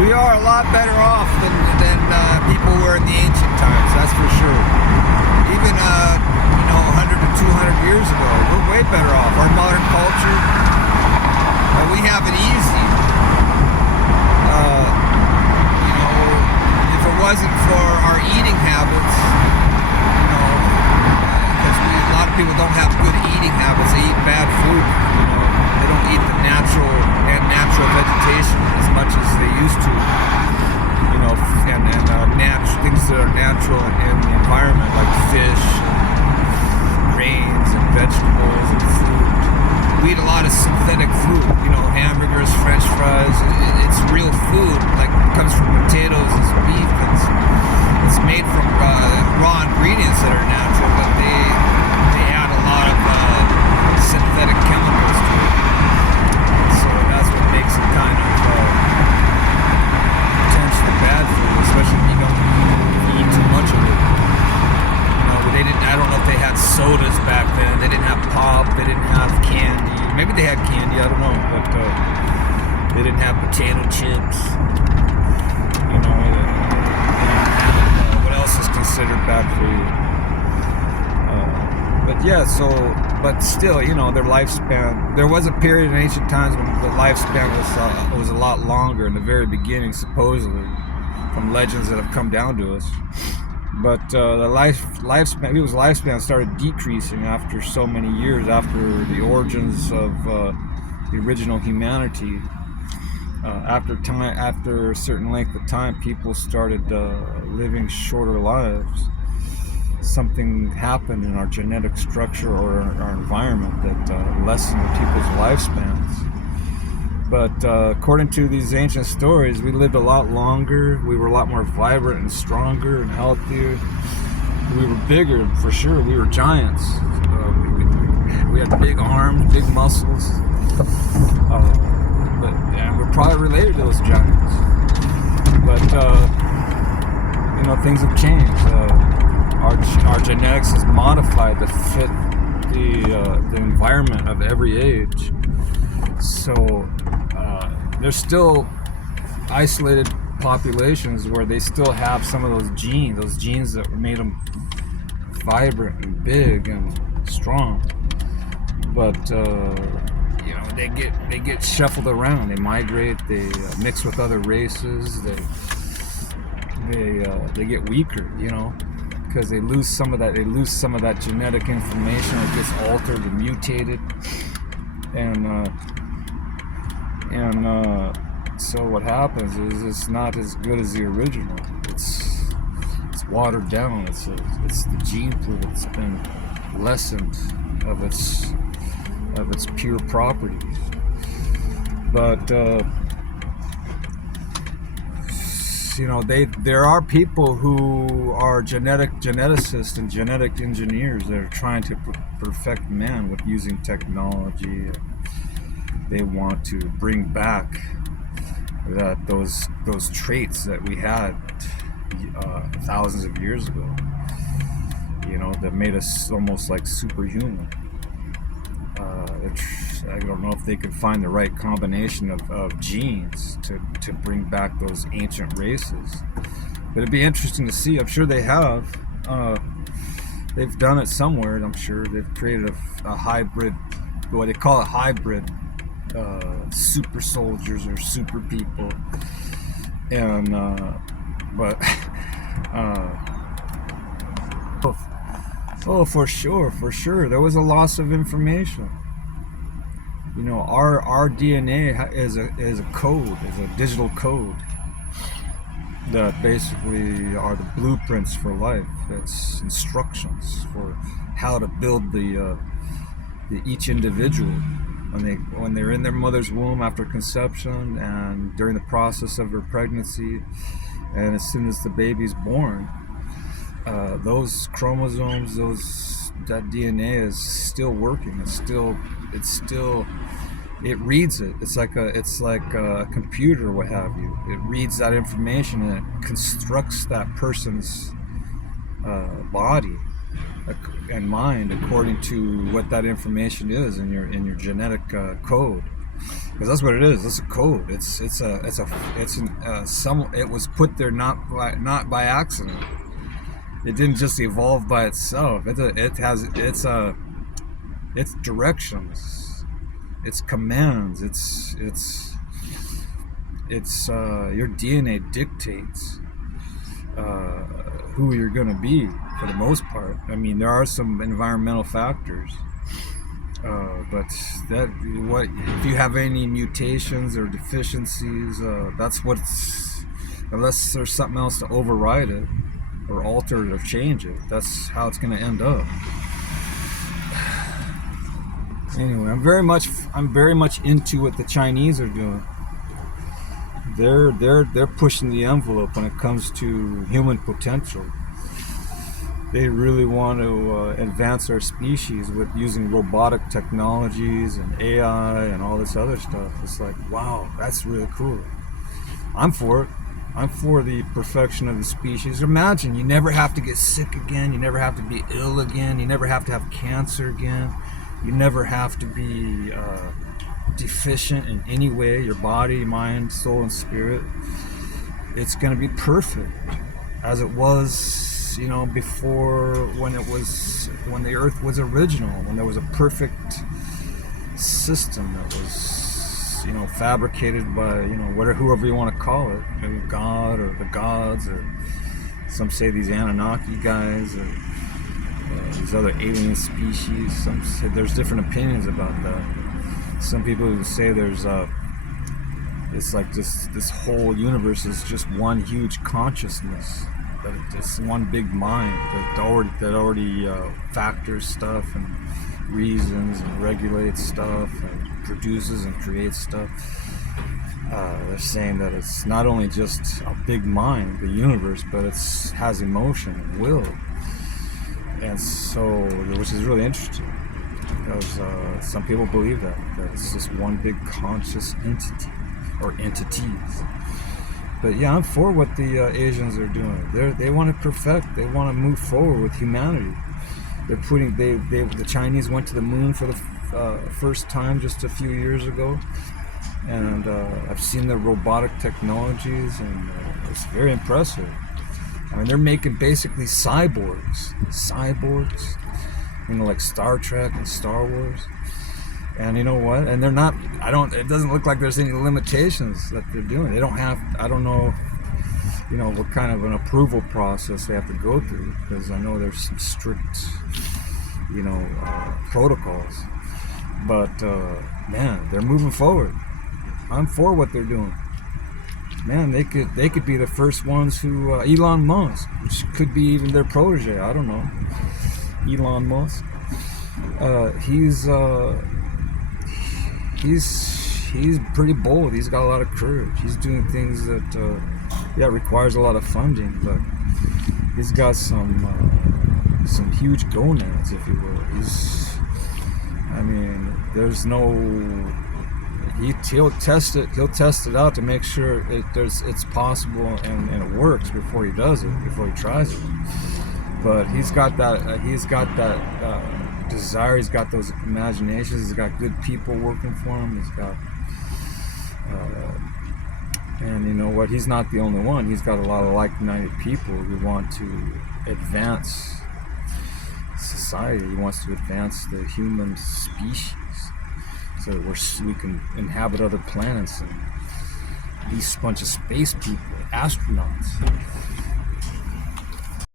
We are a lot better off than people were in the ancient times, that's for sure. Even 100 to 200 years ago, we're way better off. Our modern culture, we have it easy. If it wasn't for our eating habits, because a lot of people don't have good eating habits. They eat bad food. They don't eat the natural vegetation as much as they used to. Things that are natural in the environment, like fish, grains, and vegetables, and food. We eat a lot of synthetic food. Hamburgers, French fries. It's real food. Like it comes from potatoes, it's beef. It's made from raw ingredients that are natural, but they add a lot of synthetic chemicals to it. So that's what makes it kind of potentially bad for you, especially if you eat too much of it. I don't know if they had sodas back then. They didn't have pop. They didn't have candy. Maybe they had candy. I don't know, but they didn't have potato chips. What else is considered bad for you? But still, their lifespan. There was a period in ancient times when the lifespan was a lot longer in the very beginning, supposedly, from legends that have come down to us. But the people's lifespan started decreasing after so many years, after the origins of the original humanity. After a certain length of time, people started living shorter lives. Something happened in our genetic structure or our environment that lessened people's lifespans. But according to these ancient stories, we lived a lot longer. We were a lot more vibrant and stronger and healthier. We were bigger, for sure. We were giants. We had big arms, big muscles. And we're probably related to those giants. But things have changed. Our genetics is modified to fit the environment of every age. So there's still isolated populations where they still have some of those genes that made them vibrant and big and strong. But they get shuffled around. They migrate. They mix with other races. They get weaker. Because they lose some of that. They lose some of that genetic information. It gets altered and mutated. So what happens is it's not as good as the original. It's watered down. It's the gene pool that's been lessened of its pure properties. But there are people who are geneticists and genetic engineers that are trying to perfect man with using technology. They want to bring back those traits that we had thousands of years ago. That made us almost like superhuman. I don't know if they could find the right combination of genes to bring back those ancient races. But it'd be interesting to see. I'm sure they have. They've done it somewhere. I'm sure they've created a hybrid. What they call it, hybrid. Super soldiers or super people, and for sure there was a loss of information. Our DNA is a code, is a digital code that basically are the blueprints for life. It's instructions for how to build the each individual. When they're in their mother's womb after conception and during the process of her pregnancy, and as soon as the baby's born, those chromosomes, that DNA is still working. It reads it. It's like a computer, what have you. It reads that information and it constructs that person's body and mind according to what that information is in your genetic code. because that's what it is. It's a code. It was put there not by accident. It didn't just evolve by itself. It's directions, it's commands, it's your DNA dictates who you're gonna be for the most part. I mean, there are some environmental factors, but if you have any mutations or deficiencies, that's what's, unless there's something else to override it or alter it or change it, that's how it's gonna end up. Anyway, I'm very much into what the Chinese are doing. They're pushing the envelope when it comes to human potential. They really want to advance our species with using robotic technologies and AI and all this other stuff. It's like, wow, that's really cool. I'm for it. I'm for the perfection of the species. Imagine you never have to get sick again. You never have to be ill again. You never have to have cancer again. You never have to be deficient in any way, your body, mind, soul, and spirit. It's going to be perfect as it was, before, when the earth was original, when there was a perfect system that was, fabricated by, whoever you want to call it, maybe God or the gods, or some say these Anunnaki guys, or these other alien species. Some say there's different opinions about that. Some people say there's it's like this whole universe is just one huge consciousness, that it's one big mind that already factors stuff and reasons and regulates stuff and produces and creates stuff. They're saying that it's not only just a big mind, the universe, but it has emotion and will. And so, which is really interesting, because some people believe that it's just one big conscious entity, or entities. But yeah, I'm for what the Asians are doing. They want to perfect. They want to move forward with humanity. The Chinese went to the moon for the first time just a few years ago, and I've seen their robotic technologies, and it's very impressive. I mean, they're making basically cyborgs, like Star Trek and Star Wars. And you know what? And they're not, it doesn't look like there's any limitations that they're doing. They don't have, I don't know, what kind of an approval process they have to go through, because I know there's some strict, protocols. But, man, they're moving forward. I'm for what they're doing. Man, they could be the first ones who, Elon Musk, which could be even their protege, I don't know. Elon Musk. He's pretty bold. He's got a lot of courage. He's doing things that, requires a lot of funding, but he's got some huge gonads, if you will. There's no... He'll test it out to make sure it's possible and it works before he does it, before he tries it. But he's got that desire. He's got those imaginations. He's got good people working for him. He's got and you know what? He's not the only one. He's got a lot of like-minded people who want to advance society. He wants to advance the human species, so that we can inhabit other planets and be a bunch of space people, astronauts.